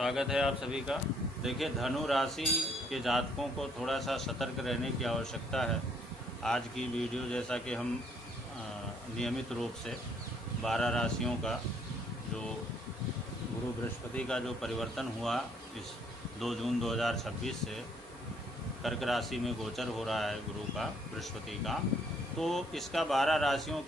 स्वागत है आप सभी का। देखिए, धनु राशि के जातकों को थोड़ा सा सतर्क रहने की आवश्यकता है। आज की वीडियो जैसा कि हम नियमित रूप से 12 राशियों का जो गुरु बृहस्पति का जो परिवर्तन हुआ इस 2 जून 2026 से कर्क राशि में गोचर हो रहा है गुरु का, बृहस्पति का, तो इसका 12 राशियों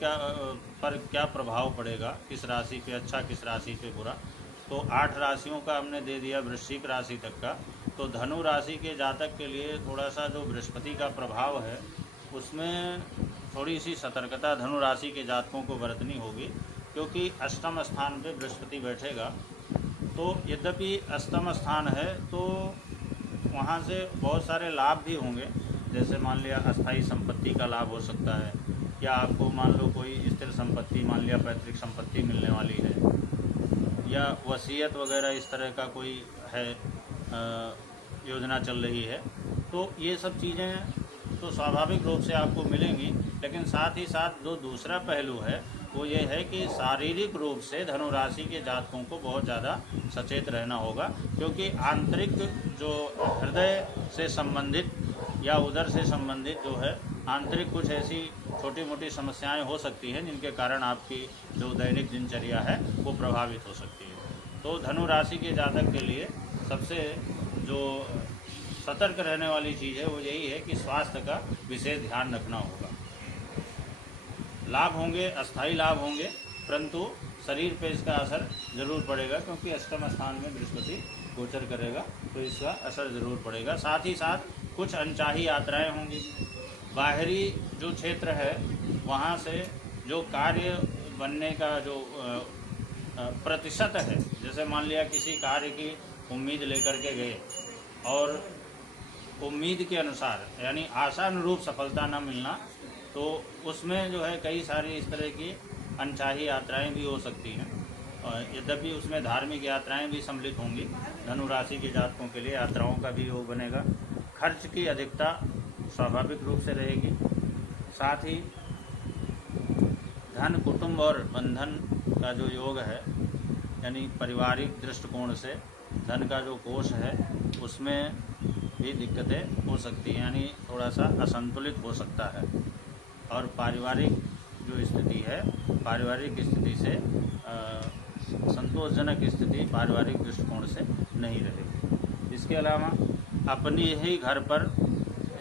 पर क्या प्रभाव पड़ेगा, किस राशि पे अच्छा किस राशि पे बुरा। तो 8 राशियों का हमने दे दिया वृश्चिक राशि तक का। तो धनु राशि के जातक के लिए थोड़ा सा जो बृहस्पति का प्रभाव है उसमें थोड़ी सी सतर्कता धनु राशि के जातकों को बरतनी होगी, क्योंकि अष्टम स्थान पे बृहस्पति बैठेगा। तो यद्यपि अष्टम स्थान है तो वहाँ से बहुत सारे लाभ भी होंगे। जैसे मान लिया अस्थाई संपत्ति का लाभ हो सकता है, या आपको मान लो कोई स्थिर संपत्ति, मान लिया पैतृक संपत्ति मिलने वाली है, या वसीयत वगैरह इस तरह का कोई है योजना चल रही है। तो ये सब चीज़ें तो स्वाभाविक रूप से आपको मिलेंगी, लेकिन साथ ही साथ जो दूसरा पहलू है वो ये है कि शारीरिक रूप से धनु राशि के जातकों को बहुत ज़्यादा सचेत रहना होगा, क्योंकि आंतरिक जो हृदय से संबंधित या उदर से संबंधित जो है आंतरिक कुछ ऐसी छोटी मोटी समस्याएं हो सकती हैं जिनके कारण आपकी जो दैनिक दिनचर्या है वो प्रभावित हो सकती है। तो धनु राशि के जातक के लिए सबसे जो सतर्क रहने वाली चीज़ है वो यही है कि स्वास्थ्य का विशेष ध्यान रखना होगा। लाभ होंगे, अस्थायी लाभ होंगे, परंतु शरीर पे इसका असर ज़रूर पड़ेगा, क्योंकि अष्टम स्थान में बृहस्पति गोचर करेगा तो इसका असर ज़रूर पड़ेगा। साथ ही साथ कुछ अनचाही यात्राएं होंगी। बाहरी जो क्षेत्र है वहाँ से जो कार्य बनने का जो प्रतिशत है, जैसे मान लिया किसी कार्य की उम्मीद लेकर के गए और उम्मीद के अनुसार यानी आशानुरूप सफलता न मिलना, तो उसमें जो है कई सारी इस तरह की अनचाही यात्राएं भी हो सकती हैं। यद्यपि उसमें धार्मिक यात्राएं भी सम्मिलित होंगी। धनु राशि के जातकों के लिए यात्राओं का भी योग बनेगा। खर्च की अधिकता स्वाभाविक रूप से रहेगी। साथ ही धन, कुटुंब और बंधन का जो योग है, यानी पारिवारिक दृष्टिकोण से धन का जो कोष है उसमें भी दिक्कतें हो सकती हैं, यानी थोड़ा सा असंतुलित हो सकता है। और पारिवारिक जो स्थिति है, पारिवारिक स्थिति से संतोषजनक स्थिति पारिवारिक दृष्टिकोण से नहीं रहेगी। इसके अलावा अपने ही घर पर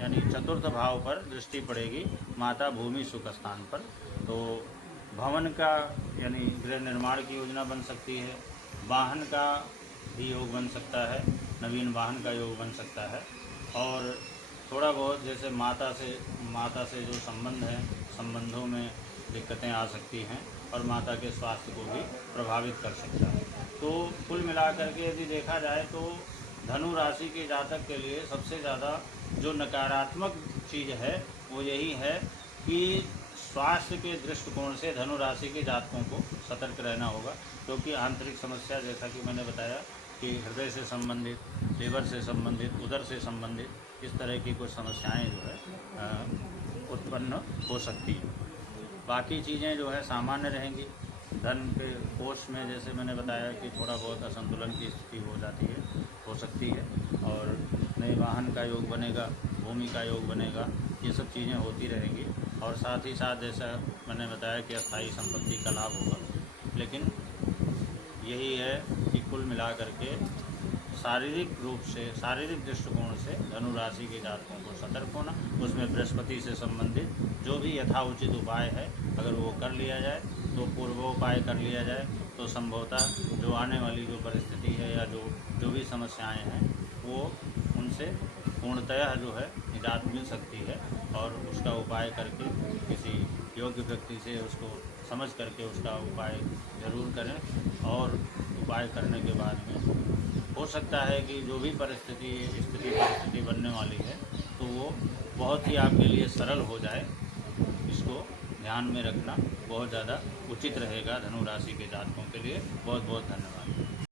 यानी चतुर्थ भाव पर दृष्टि पड़ेगी, माता भूमि सुख स्थान पर। तो भवन का यानी गृह निर्माण की योजना बन सकती है, वाहन का भी योग बन सकता है, नवीन वाहन का योग बन सकता है। और थोड़ा बहुत जैसे माता से जो संबंध है, संबंधों में दिक्कतें आ सकती हैं और माता के स्वास्थ्य को भी प्रभावित कर सकता है। तो कुल मिलाकर के यदि देखा जाए तो धनु राशि के जातक के लिए सबसे ज़्यादा जो नकारात्मक चीज़ है वो यही है कि स्वास्थ्य के दृष्टिकोण से धनु राशि के जातकों को सतर्क रहना होगा, क्योंकि आंतरिक समस्या जैसा कि मैंने बताया कि हृदय से संबंधित, लीवर से संबंधित, उदर से संबंधित इस तरह की कुछ समस्याएं जो है उत्पन्न हो सकती हैं। बाकी चीज़ें जो है सामान्य रहेंगी। धन के कोष में जैसे मैंने बताया कि थोड़ा बहुत असंतुलन की स्थिति हो सकती है, और नए वाहन का योग बनेगा, भूमि का योग बनेगा, ये सब चीज़ें होती रहेंगी। और साथ ही साथ जैसा मैंने बताया कि अस्थायी संपत्ति का लाभ होगा। लेकिन यही है कि कुल मिलाकर के शारीरिक रूप से, शारीरिक दृष्टिकोण से धनु राशि के जातकों को सतर्क होना, उसमें बृहस्पति से संबंधित जो भी यथाउचित उपाय है अगर वो कर लिया जाए, तो पूर्वोपाय कर लिया जाए, तो संभवतः जो आने वाली जो परिस्थिति है या जो भी समस्याएं हैं वो उनसे पूर्णतः जो है निजात मिल सकती है। और उसका उपाय करके किसी योग्य व्यक्ति से उसको समझ करके उसका उपाय ज़रूर करें, और उपाय करने के बाद में हो सकता है कि जो भी परिस्थिति बनने वाली है तो वो बहुत ही आपके लिए सरल हो जाए। इसको ध्यान में रखना बहुत ज़्यादा उचित रहेगा धनु राशि के जातकों के लिए। बहुत बहुत धन्यवाद।